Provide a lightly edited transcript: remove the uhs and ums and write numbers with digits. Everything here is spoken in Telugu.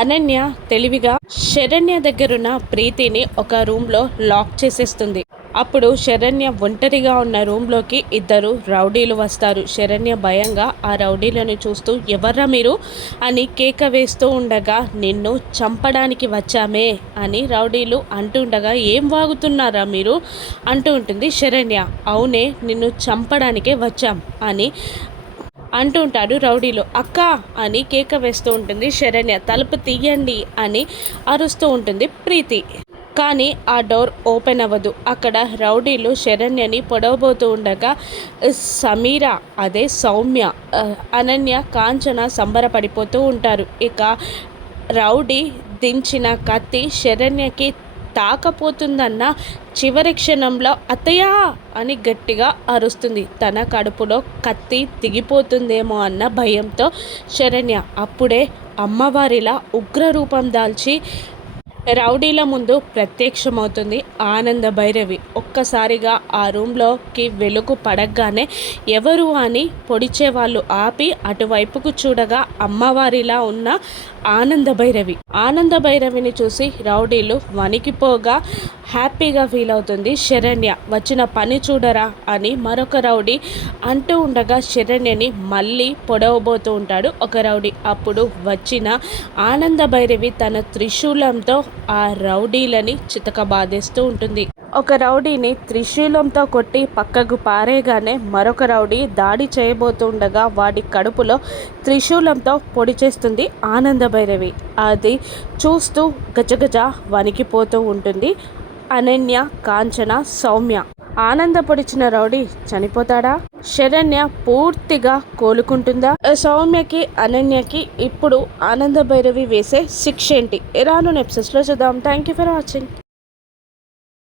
అనన్య తెలివిగా శరణ్య దగ్గరున్న ప్రీతిని ఒక రూమ్లో లాక్ చేసేస్తుంది. అప్పుడు శరణ్య ఒంటరిగా ఉన్న రూమ్లోకి ఇద్దరు రౌడీలు వస్తారు. శరణ్య భయంగా ఆ రౌడీలను చూస్తూ ఎవర్రా మీరు అని కేక వేస్తూ ఉండగా, నిన్ను చంపడానికి వచ్చామే అని రౌడీలు అంటుండగా, ఏం వాగుతున్నారా మీరు అంటూ ఉంటుంది శరణ్య. అవునే, నిన్ను చంపడానికే వచ్చాం అని అంటూ ఉంటాడు రౌడీలు. అక్క అని కేక వేస్తూ ఉంటుంది శరణ్య. తలుపు తీయండి అని అరుస్తూ ఉంటుంది ప్రీతి. కానీ ఆ డోర్ ఓపెన్ అవ్వదు. అక్కడ రౌడీలు శరణ్యని పొడవబోతూ ఉండగా సమీర, అదే సౌమ్య, అనన్య, కాంచన సంబరపడిపోతూ ఉంటారు. ఇక రౌడీ దించిన కత్తి శరణ్యకి తాకపోతుందన్న చివరి క్షణంలో అత్తయ్య అని గట్టిగా అరుస్తుంది. తన కడుపులో కత్తి దిగిపోతుందేమో అన్న భయంతో శరణ్య అప్పుడే అమ్మవారిలా ఉగ్రరూపం దాల్చి రౌడీల ముందు ప్రత్యక్షమవుతుంది ఆనంద భైరవి. ఒక్కసారిగా ఆ రూమ్లోకి వెలుగు పడగానే ఎవరు అని పొడిచే వాళ్ళు ఆపి అటువైపుకు చూడగా అమ్మవారిలా ఉన్న ఆనంద భైరవి. ఆనంద భైరవిని చూసి రౌడీలు వణికిపోగా హ్యాపీగా ఫీల్ అవుతుంది శరణ్య. వచ్చిన పని చూడరా అని మరొక రౌడీ అంటూ ఉండగా శరణ్యని మళ్ళీ పొడవబోతూ ఉంటాడు ఒక రౌడీ. అప్పుడు వచ్చిన ఆనంద భైరవి తన త్రిశూలంతో ఆ రౌడీలని చితకబాదేస్తూ ఉంటుంది. ఒక రౌడీని త్రిశూలంతో కొట్టి పక్కకు పారేగానే మరొక రౌడీ దాడి చేయబోతుండగా వాడి కడుపులో త్రిశూలంతో పొడి చేస్తుంది ఆనంద భైరవి. అది చూస్తూ గజగజ వణికిపోతూ ఉంటుంది అనన్య, కాంచన, సౌమ్య. ఆనంద పొడిచిన రౌడీ చనిపోతాడా? శరణ్య పూర్తిగా కోలుకుంటుందా? సౌమ్యకి, అనన్యకి ఇప్పుడు ఆనంద భైరవి వేసే శిక్ష ఏంటి? రానున్న ఎపిసోడ్స్లో చూద్దాం. Thank you for watching.